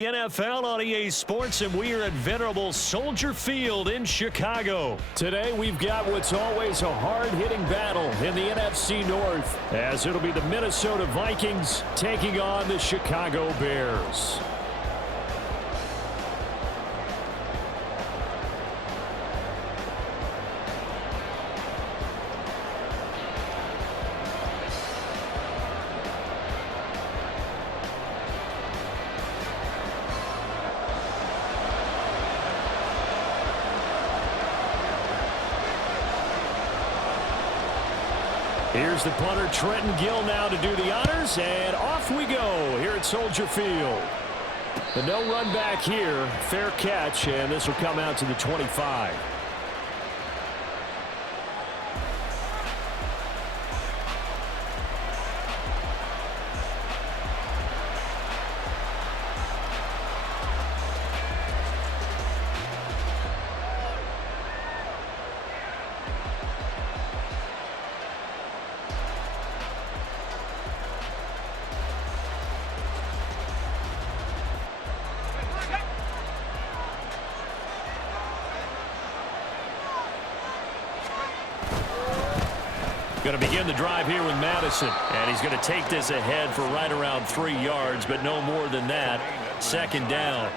NFL on EA Sports, and we are at venerable Soldier Field in Chicago. Today, we've got what's always a hard-hitting battle in the NFC North, as it'll be the Minnesota Vikings taking on the Chicago Bears. Here's the punter, Trenton Gill, now to do the honors, and off we go here at Soldier Field. The no run back here, fair catch, and this will come out to the 25. Going to begin the drive here with Madison, and he's going to take this ahead for right around 3 yards, but no more than that. Second down.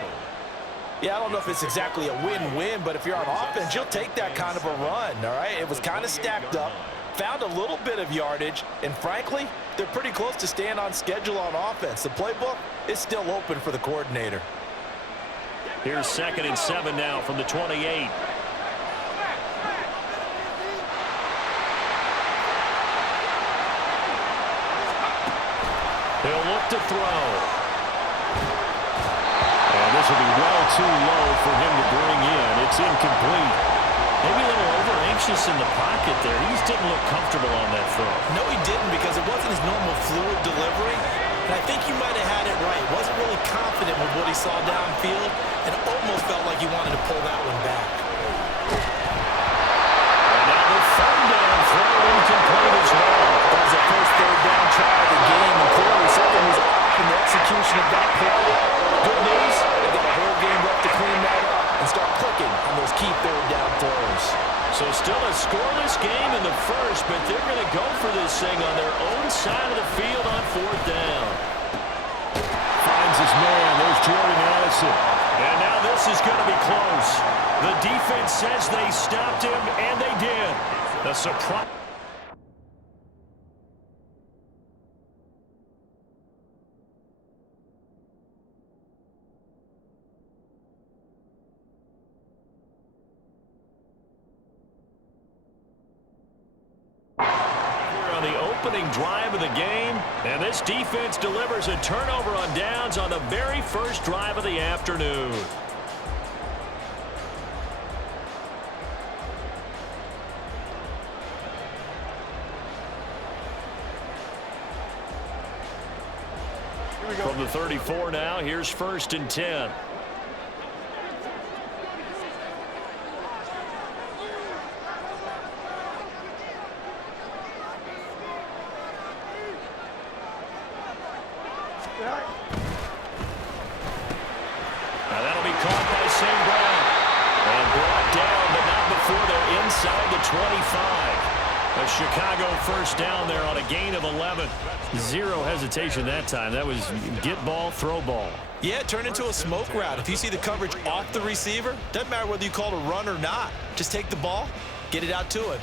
Yeah, I don't know if it's exactly a win-win, but if you're on offense, you'll take that kind of a run, all right? It was kind of stacked up, found a little bit of yardage, and frankly, they're pretty close to staying on schedule on offense. The playbook is still open for the coordinator. Here's 2nd and 7 now from the 28. He'll look to throw. And this will be well too low for him to bring in. It's incomplete. Maybe a little over-anxious in the pocket there. He just didn't look comfortable on that throw. No, he didn't, because it wasn't his normal fluid delivery. And I think he might have had it right. Wasn't really confident with what he saw downfield, and almost felt like he wanted to pull that one back. And now the third down throw incomplete as well. That was the first third down try of the game, and clearly something was off in the execution of that play. Good news, they've got a whole game left to clean that up and start clicking on those key third down throws. So still a scoreless game in the first, but they're going to go for this thing on their own side of the field on 4th down. Finds his man. There's Jordan Addison. And now this is going to be close. The defense says they stopped him, and they did. The surprise. Opening drive of the game, and this defense delivers a turnover on downs on the very first drive of the afternoon. From the 34 now, here's 1st and 10. Now that'll be caught by St. Brown. And brought down, but not before they're inside the 25. A Chicago first down there on a gain of 11. Zero hesitation that time. That was get ball, throw ball. Yeah, it turned into a smoke route. If you see the coverage off the receiver, doesn't matter whether you call it a run or not. Just take the ball, get it out to him.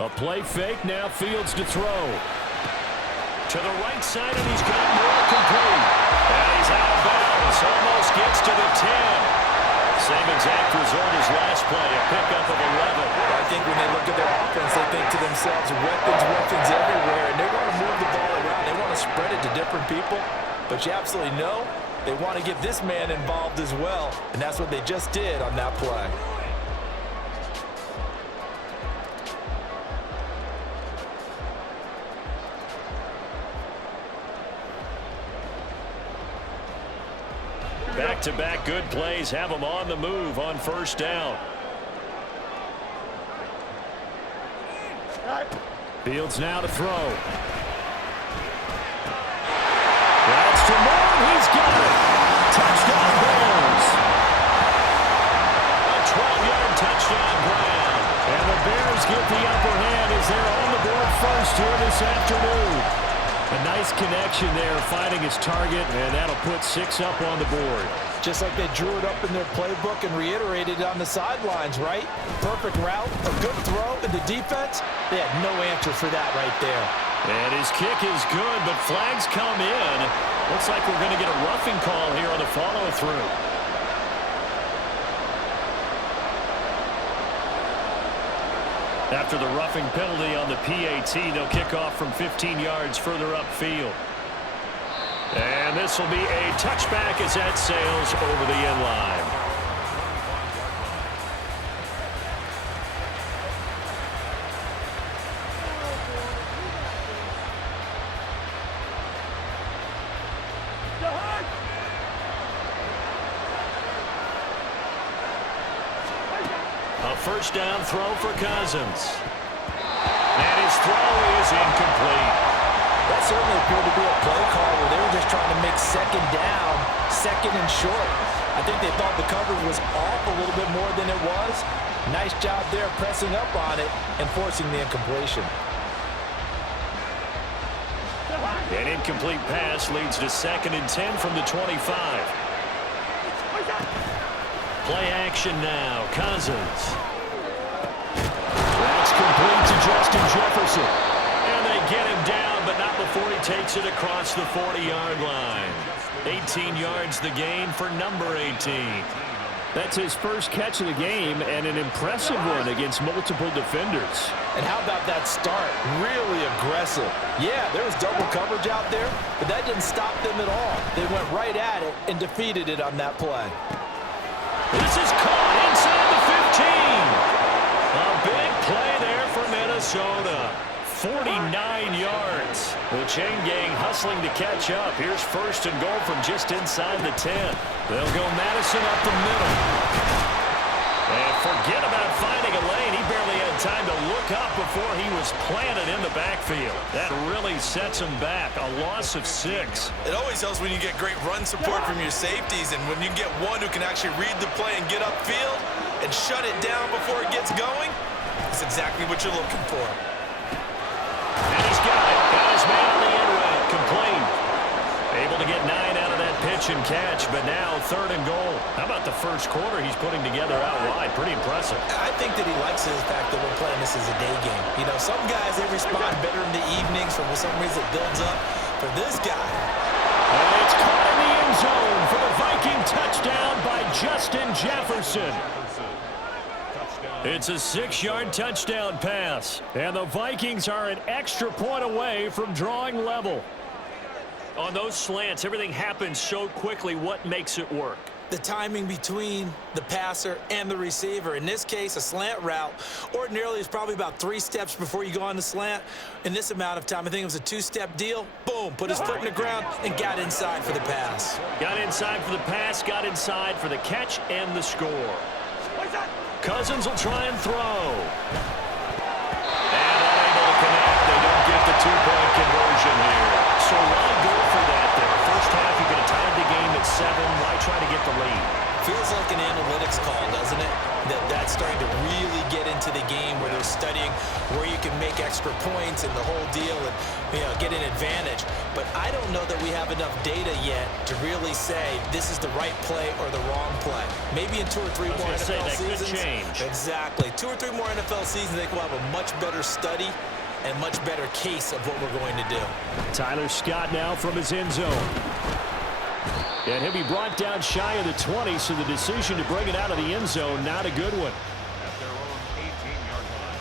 A play fake, now Fields to throw. To the right side, and he's got more complete. And he's out of bounds, almost gets to the 10. Same exact result as last play, a pickup of 11. I think when they look at their offense, they think to themselves, weapons everywhere, and they want to move the ball around. They want to spread it to different people, but you absolutely know they want to get this man involved as well, and that's what they just did on that play. Back-to-back good plays have them on the move on first down. Fields now to throw. That's to Moore. He's got it. Touchdown Bears. A 12-yard touchdown grab. And the Bears get the upper hand as they're on the board first here this afternoon. A nice connection there, finding his target, and that'll put 6 up on the board. Just like they drew it up in their playbook and reiterated it on the sidelines, right? Perfect route, a good throw, and the defense, they had no answer for that right there. And his kick is good, but flags come in. Looks like we're going to get a roughing call here on the follow-through. After the roughing penalty on the PAT, they'll kick off from 15 yards further upfield. And this will be a touchback as that sails over the end line. A first down throw for Cousins. And his throw is incomplete. That certainly appeared to be a play call where they were just trying to make second down, second and short. I think they thought the coverage was off a little bit more than it was. Nice job there pressing up on it and forcing the incompletion. An incomplete pass leads to 2nd and 10 from the 25. Play action now. Cousins. That's complete to Justin Jefferson. And they get him down, but not before he takes it across the 40-yard line. 18 yards the gain for number 18. That's his first catch of the game and an impressive one against multiple defenders. And how about that start? Really aggressive. Yeah, there was double coverage out there, but that didn't stop them at all. They went right at it and defeated it on that play. This is caught inside the 15. A big play there for Minnesota. 49 yards. The chain gang hustling to catch up. Here's 1st and goal from just inside the 10. They'll go Madison up the middle. And forget about finding a lane. He barely had time to look up before he was planted in the backfield. That really sets him back. A loss of 6. It always helps when you get great run support from your safeties, and when you get one who can actually read the play and get upfield and shut it down before it gets going, that's exactly what you're looking for. And he's got it. Got his man on the end route. Complete. Able to get 9 out of that pitch and catch, but now 3rd and goal. How about the first quarter he's putting together out wide? Pretty impressive. I think that he likes the fact that we're playing this as a day game. You know, some guys, they respond better in the evenings. For some reason, it builds up. For this guy. And it's caught in the end zone for the Viking touchdown by Justin Jefferson. It's a 6-yard touchdown pass. And the Vikings are an extra point away from drawing level. On those slants, everything happens so quickly. What makes it work? The timing between the passer and the receiver. In this case, a slant route ordinarily is probably about 3 steps before you go on the slant. In this amount of time, I think it was a 2-step deal. Boom, put his foot in the ground and got inside for the pass. Got inside for the pass, got inside for the catch and the score. Cousins will try and throw. And unable to connect. They don't get the 2-point conversion here. So why go for that there? First half, you could have tied the game at 7. Why try to get the lead? Feels like an analytics call, doesn't it? That's starting to really get into the game where they're studying where you can make extra points and the whole deal and, you know, get an advantage. But I don't know that we have enough data yet to really say this is the right play or the wrong play. Maybe in 2 or 3 more NFL seasons. Could change. Exactly. 2 or 3 more NFL seasons, I think we'll have a much better study and much better case of what we're going to do. Tyler Scott now from his end zone. And he'll be brought down shy of the 20, so the decision to bring it out of the end zone, not a good one. At their own 18-yard line.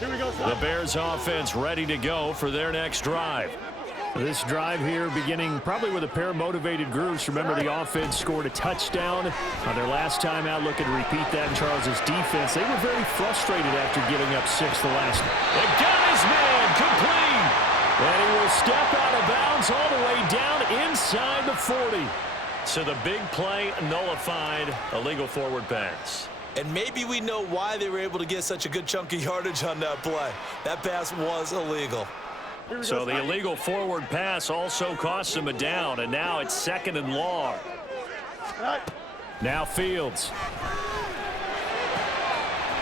Here we go. The Bears offense ready to go for their next drive. This drive here beginning probably with a pair of motivated groups. Remember, the offense scored a touchdown on their last time out. Looking to repeat that in Charles's defense. They were very frustrated after giving up 6 the last. And got his man complete. And he will step out of bounds all the way down inside the 40. So the big play nullified, illegal forward pass. And maybe we know why they were able to get such a good chunk of yardage on that play. That pass was illegal. So the illegal forward pass also cost him a down, and now it's 2nd and long. Now Fields.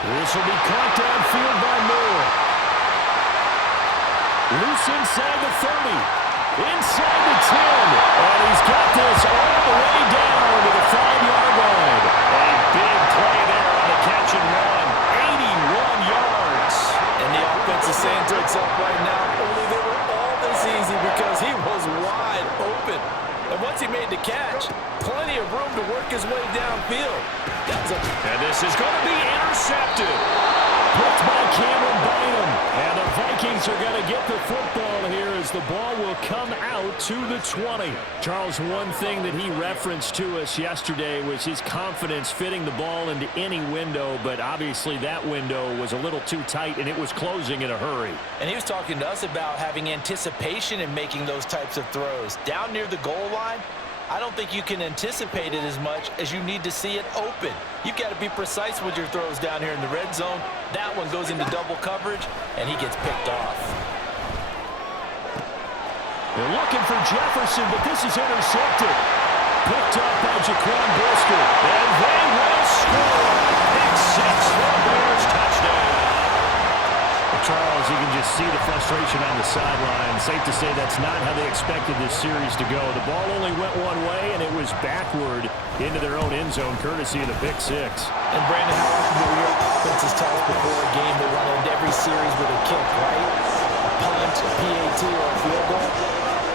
This will be caught downfield by Moore. Loose inside the 30. Inside the 10. And he's got this all the way down to the 5-yard line. A big play there on the catch and run. 81 yards. And the offense is saying to itself right now, only they were all this easy because he was wide open. And once he made the catch, plenty of room to work his way downfield. And this is going to be intercepted. Picked by Cameron Bynum. And the Vikings are going to get the football here as the ball will come out to the 20. Charles, one thing that he referenced to us yesterday was his confidence fitting the ball into any window, but obviously that window was a little too tight and it was closing in a hurry. And he was talking to us about having anticipation in making those types of throws. Down near the goal line, I don't think you can anticipate it as much as you need to see it open. You've got to be precise with your throws down here in the red zone. That one goes into double coverage, and he gets picked off. They're looking for Jefferson, but this is intercepted. Picked up by Jaquan Brisker. And they will score. Pick 6 for the Bears. Touchdown. Charles, you can just see the frustration on the sideline. Safe to say that's not how they expected this series to go. The ball only went one way, and it was backward into their own end zone, courtesy of the pick 6. And, Brandon, how often do your offenses tell us before a game they want to end every series with a kick, right? A punt, a PAT, or a field goal.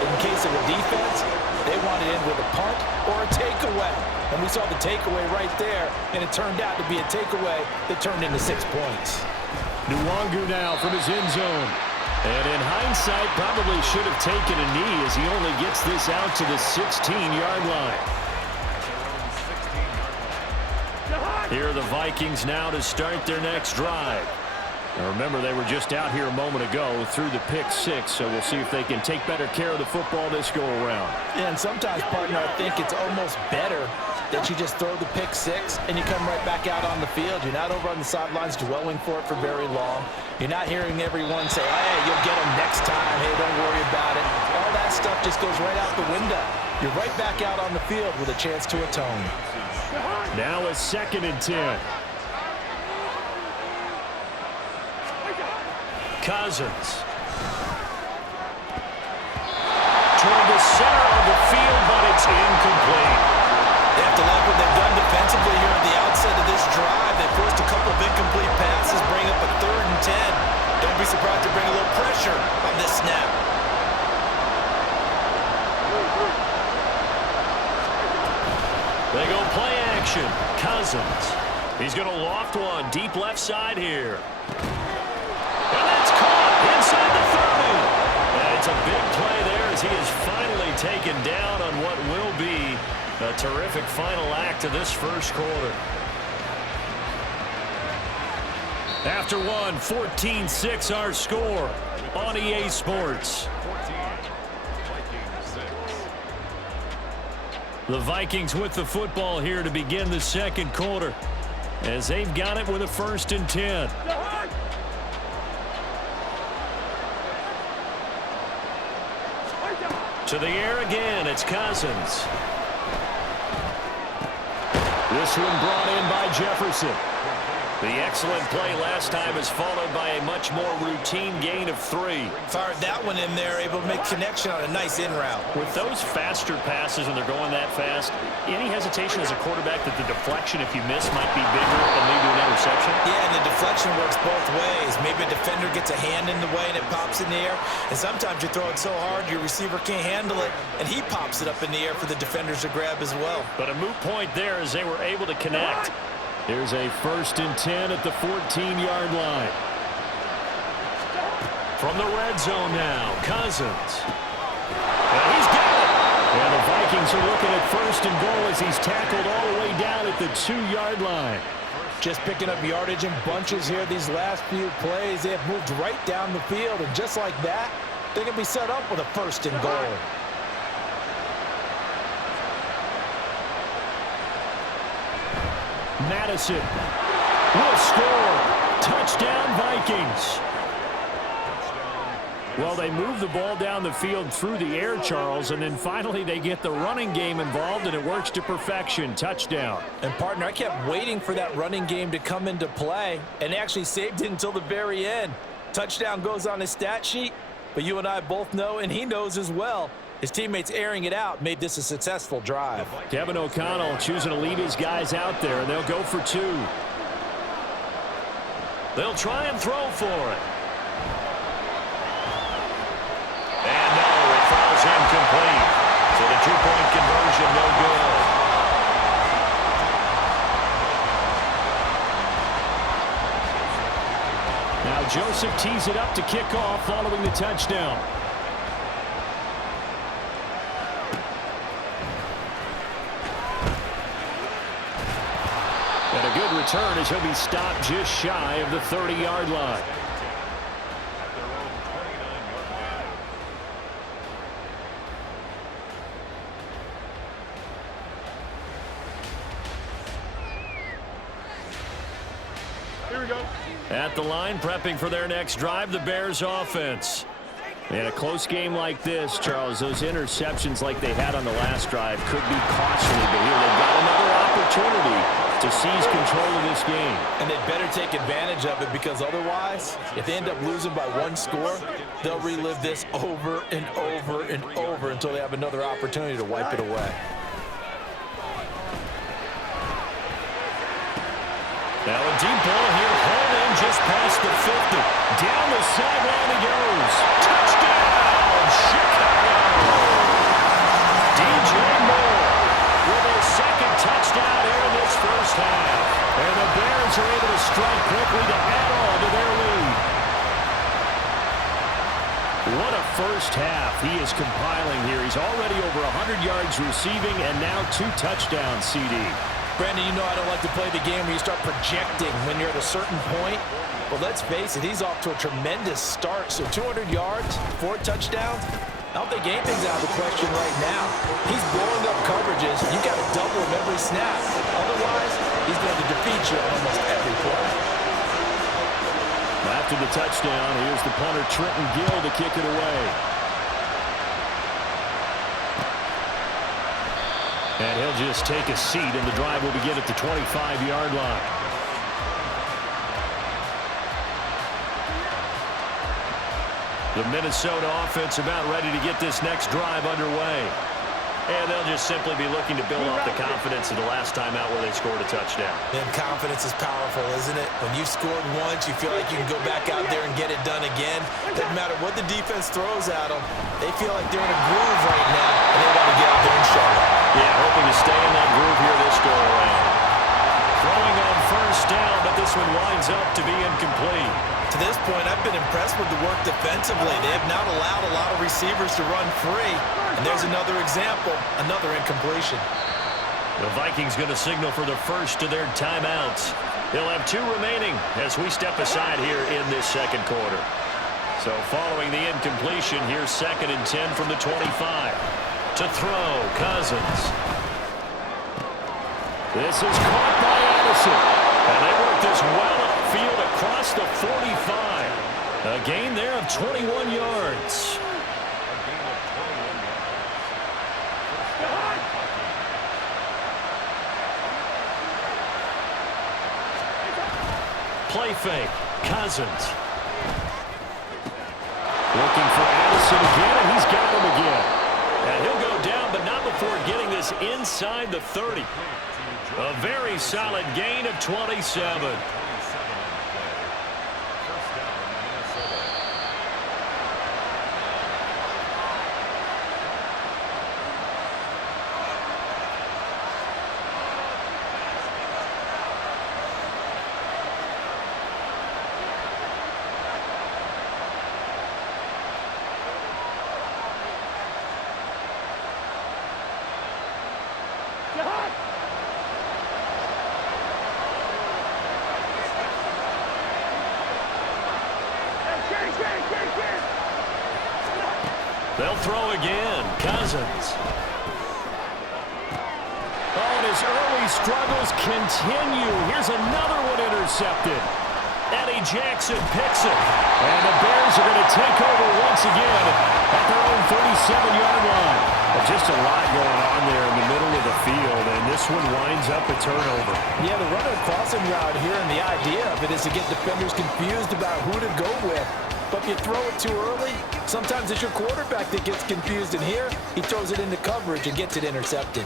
In case of a defense, they want to end with a punt or a takeaway. And we saw the takeaway right there, and it turned out to be a takeaway that turned into 6 points. Nwangu now from his end zone. And in hindsight, probably should have taken a knee as he only gets this out to the 16-yard line. Here are the Vikings now to start their next drive. Now remember, they were just out here a moment ago through the pick 6, so we'll see if they can take better care of the football this go-around. Yeah, and sometimes, partner, I think it's almost better that you just throw the pick 6 and you come right back out on the field. You're not over on the sidelines dwelling for it for very long. You're not hearing everyone say, hey, you'll get them next time. Hey, don't worry about it. All that stuff just goes right out the window. You're right back out on the field with a chance to atone. Now a 2nd and 10. Cousins. Toward the center of the field, but it's incomplete. They have to like what they've done defensively here at the outset of this drive. They forced a couple of incomplete passes, bring up a 3rd and 10. Don't be surprised to bring a little pressure on this snap. They go play action. Cousins. He's going to loft one deep left side here. And that's caught inside the 30. And it's a big play there as he is finally taken down on what will be a terrific final act of this first quarter. After one, 14-6 our score on EA Sports. The Vikings with the football here to begin the second quarter as they've got it with a 1st and 10. To the air again, it's Cousins. This one brought in by Jefferson. The excellent play last time is followed by a much more routine gain of 3. Fired that one in there, able to make connection on a nice in route. With those faster passes when they're going that fast, any hesitation as a quarterback that the deflection, if you miss, might be bigger than lead to an interception? Yeah, and the deflection works both ways. Maybe a defender gets a hand in the way and it pops in the air. And sometimes you throw it so hard your receiver can't handle it, and he pops it up in the air for the defenders to grab as well. But a moot point there as they were able to connect. Here's a 1st and 10 at the 14-yard line. From the red zone now, Cousins. And he's got it. And the Vikings are looking at first and goal as he's tackled all the way down at the 2-yard line. Just picking up yardage in bunches here these last few plays. They have moved right down the field, and just like that, they can be set up with a first and goal. Madison will score. Touchdown, Vikings. Well, they move the ball down the field through the air, Charles, and then finally they get the running game involved, and it works to perfection. Touchdown. And, partner, I kept waiting for that running game to come into play, and actually saved it until the very end. Touchdown goes on his stat sheet, but you and I both know, and he knows as well, his teammates airing it out made this a successful drive. Kevin O'Connell choosing to leave his guys out there, and they'll go for 2. They'll try and throw for it. And no, it falls incomplete. So the 2-point conversion, no good. Now Joseph tees it up to kick off following the touchdown. And a good return as he'll be stopped just shy of the 30-yard line. Here we go. At the line, prepping for their next drive, the Bears offense. In a close game like this, Charles, those interceptions like they had on the last drive could be costly, but here they've got another opportunity to seize control of this game. And they'd better take advantage of it, because otherwise, if they end up losing by 1 score, they'll relive this over and over and over until they have another opportunity to wipe it away. Now a deep ball here, home in just past the 50. Down the sideline he goes. Touchdown, Chicago! DJ Moore with his second touchdown here in this first half. And the Bears are able to strike quickly to add on to their lead. What a first half he is compiling here. He's already over 100 yards receiving and now 2 touchdowns, CD. Brandon, you know I don't like to play the game where you start projecting when you're at a certain point. But let's face it, he's off to a tremendous start. So 200 yards, 4 touchdowns. I don't think anything's out of the question right now. He's blowing up coverages. You got to double him every snap. Otherwise, he's going to defeat you on almost every play. After the touchdown, here's the punter Trenton Gill to kick it away. And he'll just take a seat, and the drive will begin at the 25-yard line. The Minnesota offense about ready to get this next drive underway. And they'll just simply be looking to build off the confidence of the last time out where they scored a touchdown. And confidence is powerful, isn't it? When you've scored once, you feel like you can go back out there and get it done again. Doesn't matter what the defense throws at them. They feel like they're in a groove right now, and they want to get out there and show it. Yeah, hoping to stay in that groove here this go-around. Throwing on first down, but this one winds up to be incomplete. To this point, I've been impressed with the work defensively. They have not allowed a lot of receivers to run free. And there's another example, another incompletion. The Vikings going to signal for the first of their timeouts. They'll have 2 remaining as we step aside here in this second quarter. So following the incompletion, here's 2nd and 10 from the 25. To throw, Cousins. This is caught by Addison. And they work this well upfield across the 45. A gain there of 21 yards. Play fake. Cousins. Looking for Addison again, and he's got him again. And he'll go down, but not before getting this inside the 30. A very solid gain of 27. They'll throw again. Cousins. Oh, and his early struggles continue. Here's another one intercepted. Eddie Jackson picks it. And the Bears are going to take over once again at their own 37-yard line. Just a lot going on there in the middle of the field, and this one winds up a turnover. Yeah, the runner crossing route here, and the idea of it is to get defenders confused about who to go with. But if you throw it too early, sometimes it's your quarterback that gets confused, and here he throws it into coverage and gets it intercepted.